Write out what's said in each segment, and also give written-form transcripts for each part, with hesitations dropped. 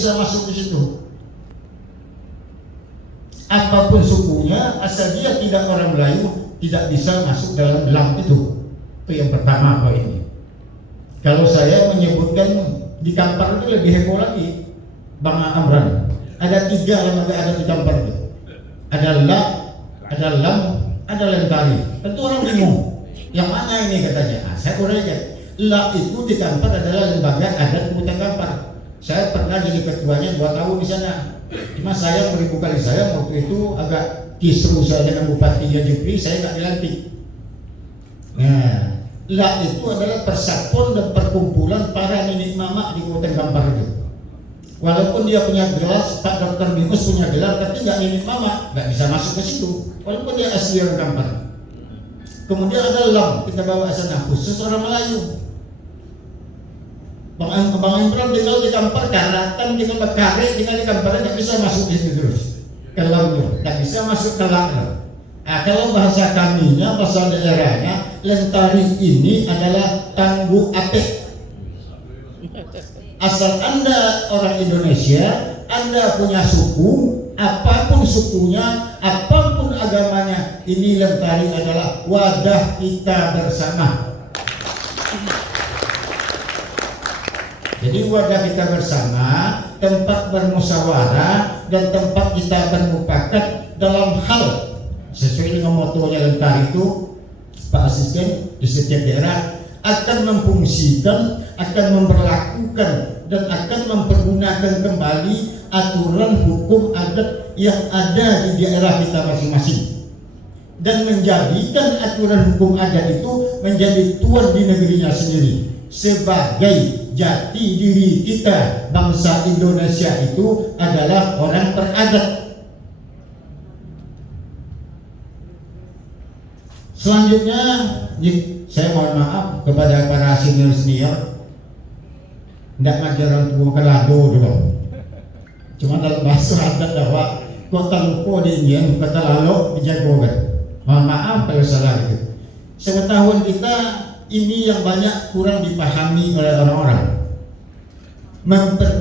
bisa masuk di situ. Apapun sukunya, asal dia tidak orang Melayu, tidak bisa masuk dalam lam itu. Itu yang pertama poin ini. Kalau saya menyebutkan di Kampar itu lebih heboh lagi, Bang Amran. Ada 3 lembaga adat di Kampar itu. Ada La, ada Lam, ada Lentari. Tentu orang bingung. Yang mana ini katanya? Saya uraikan. La itu di Kampar adalah lembaga adat Kutai Kampar. Saya pernah jadi ketuanya 2 tahun di sana. Cuma saya beribu kali saya waktu itu agak kisruh saya dengan Bupatinya Jepri, saya nggak dilantik. Nah, La itu adalah persatuan dan perkumpulan para nenek mama di Kabupaten Kampar itu. Walaupun dia punya gelar, Pak Dr. Bingus punya gelar, tapi nggak nenek mama, nggak bisa masuk ke situ. Walaupun dia asli orang Kampar. Kemudian ada Lam, kita bawa ke sana khusus orang Melayu. Bang Imran tinggal di Kampar, Karatan tinggal di Kare, tinggal di Kampar, nggak bisa masuk di situ terus. Kalau nggak bisa masuk ke Lakar. Nah, kalau bahasa kaminya, bahasa daerahnya, Lentari ini adalah tangguh apik. Asal Anda orang Indonesia, Anda punya suku, apapun sukunya, apapun agamanya, ini Lentari adalah wadah kita bersama. Jadi wadah kita bersama, tempat bermusyawarah dan tempat kita bermufakat dalam hal sesuai dengan motonya Lentari itu, Pak Asisten di setiap daerah akan memfungsikan, akan memperlakukan dan akan mempergunakan kembali aturan hukum adat yang ada di daerah kita masing-masing dan menjadikan aturan hukum adat itu menjadi tuan di negerinya sendiri. Sebagai jati diri kita, bangsa Indonesia itu adalah orang beradat. Selanjutnya, saya mohon maaf kepada para senior-senior, tidak ngajar orang tua kelado dulu. Cuma dalam bahasa adat bahwa kota lupa di Indian, kota lalu dijagokan. Mohon maaf kalau salah itu. Sepengetahuan kita, ini yang banyak kurang dipahami oleh orang-orang.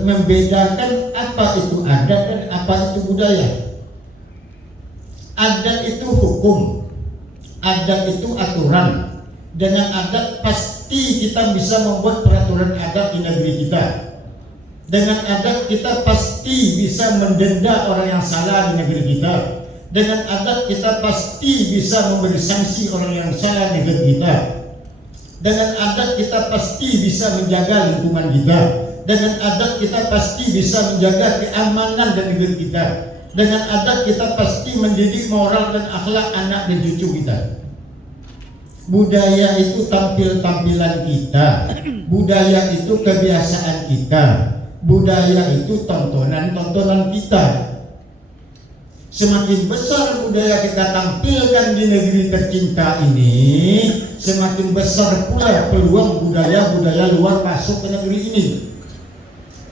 Membedakan apa itu adat dan apa itu budaya. Adat itu hukum, adat itu aturan. Dengan adat pasti kita bisa membuat peraturan adat di negeri kita. Dengan adat kita pasti bisa mendenda orang yang salah di negeri kita. Dengan adat kita pasti bisa memberi sanksi orang yang salah di negeri kita. Dengan adat kita pasti bisa menjaga lingkungan kita. Dengan adat kita pasti bisa menjaga keamanan dan negeri kita. Dengan adat kita pasti mendidik moral dan akhlak anak dan cucu kita. Budaya itu tampilan kita. Budaya itu kebiasaan kita. Budaya itu tontonan kita. Semakin besar budaya kita tampilkan di negeri tercinta ini, semakin besar pula peluang budaya-budaya luar masuk ke negeri ini.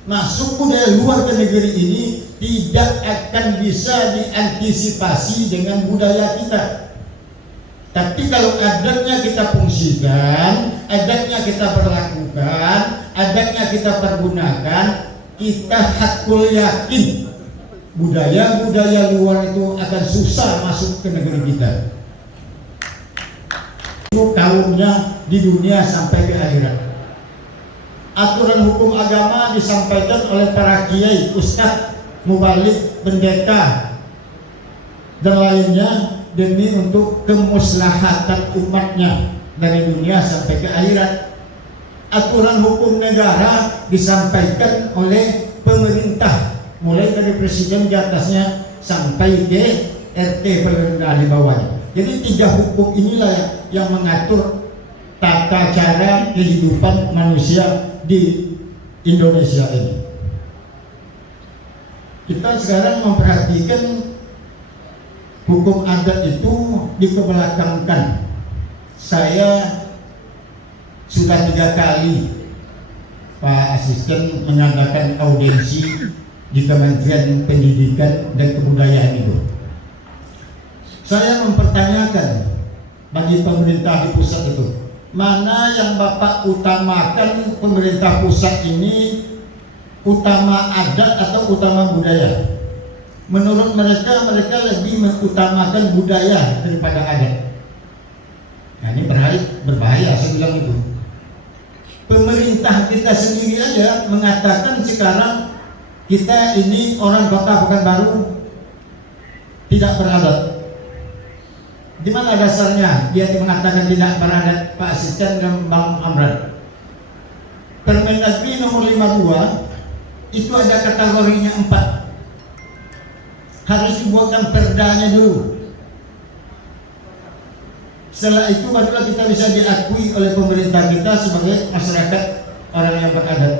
Masuk budaya luar ke negeri ini tidak akan bisa diantisipasi dengan budaya kita. Tapi kalau adatnya kita fungsikan, adatnya kita perlakukan, adatnya kita pergunakan, kita hakul yakin budaya-budaya luar itu akan susah masuk ke negeri kita. Itu kaumnya di dunia sampai ke akhirat. Aturan hukum agama disampaikan oleh para kiai, ustadz, mubalik, pendeta, dan lainnya demi untuk kemuslahatan umatnya dari dunia sampai ke akhirat. Aturan hukum negara disampaikan oleh pemerintah, mulai dari presiden di atasnya sampai ke RT pemerintahan di bawahnya. Jadi 3 hukum inilah yang mengatur tata cara kehidupan manusia di Indonesia ini. Kita sekarang memperhatikan hukum adat itu dikebelakangkan. Saya sudah 3 kali Pak Asisten mengadakan audiensi di Kementerian Pendidikan dan Kebudayaan itu. Saya mempertanyakan bagi pemerintah di pusat itu, mana yang Bapak utamakan pemerintah pusat ini utama adat atau utama budaya. Menurut mereka, mereka lebih mengutamakan budaya daripada adat. Nah, ini berbahaya saya bilang itu. Pemerintah kita sendiri aja mengatakan sekarang kita ini orang Kota Pekanbaru tidak beradat. Di mana dasarnya dia mengatakan tidak beradat, Pak Asisten dan Bang Amran? Permendagri nomor 52 itu ada kategorinya 4. Harus dibuatkan perdanya dulu. Setelah itu barulah kita bisa diakui oleh pemerintah kita sebagai masyarakat orang yang beradat.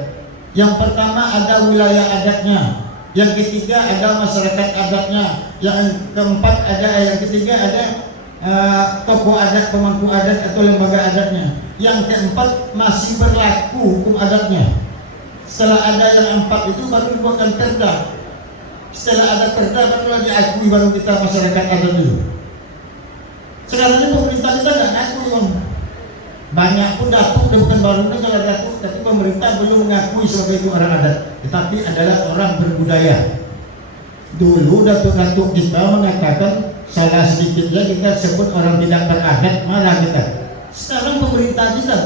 Yang pertama ada wilayah adatnya, yang ketiga ada masyarakat adatnya, yang keempat ada, yang ketiga ada tokoh adat, pemangku adat atau lembaga adatnya. Yang keempat masih berlaku hukum adatnya. Setelah ada yang 4 itu baru dibuatkan perda. Setelah ada perda baru diakui baru kita masyarakat adat dulu. Sekarang ini pemerintah kita nggak ngaku, Bang. Banyak pun datuk dan bukan baru kalau datuk, tapi pemerintah belum mengakui sebagai itu orang adat, tetapi adalah orang berbudaya. Dulu datuk-datuk kita mengatakan salah sedikitnya kita sebut orang tidak beradat, marah kita. Sekarang pemerintah kita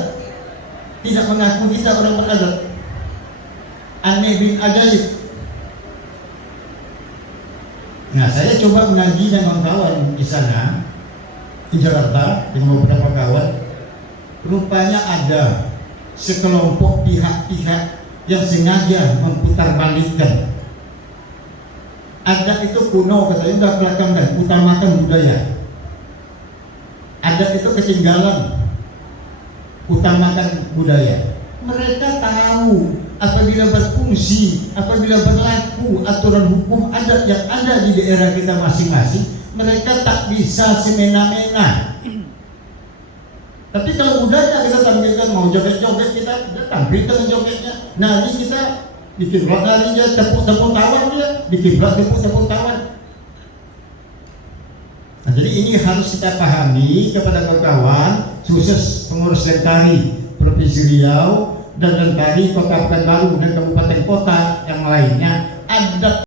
tidak mengaku kita orang beradat. Aneh bin ajaib. Nah, saya coba mengaji dengan kawan di sana di Jakarta dengan beberapa kawan. Rupanya ada sekelompok pihak-pihak yang sengaja memutarbalikkan. Adat itu kuno, katanya udah belakangkan, utamakan budaya. Adat itu ketinggalan, utamakan budaya. Mereka tahu apabila berfungsi, apabila berlaku aturan hukum adat yang ada di daerah kita masing-masing, mereka tak bisa semena-mena. Tapi kalau budaya kita tampilkan, mau joget-joget kita tampilkan jogetnya. Nari kita bikin rock nari aja, tepuk-tepuk tawar dia, bikin rock tepuk-tepuk tawar. Nah, jadi ini harus kita pahami kepada kawan-kawan, khusus pengurus Lentari Provinsi Riau dan Lentari Kota Pekanbaru dan kabupaten kota yang lainnya, adat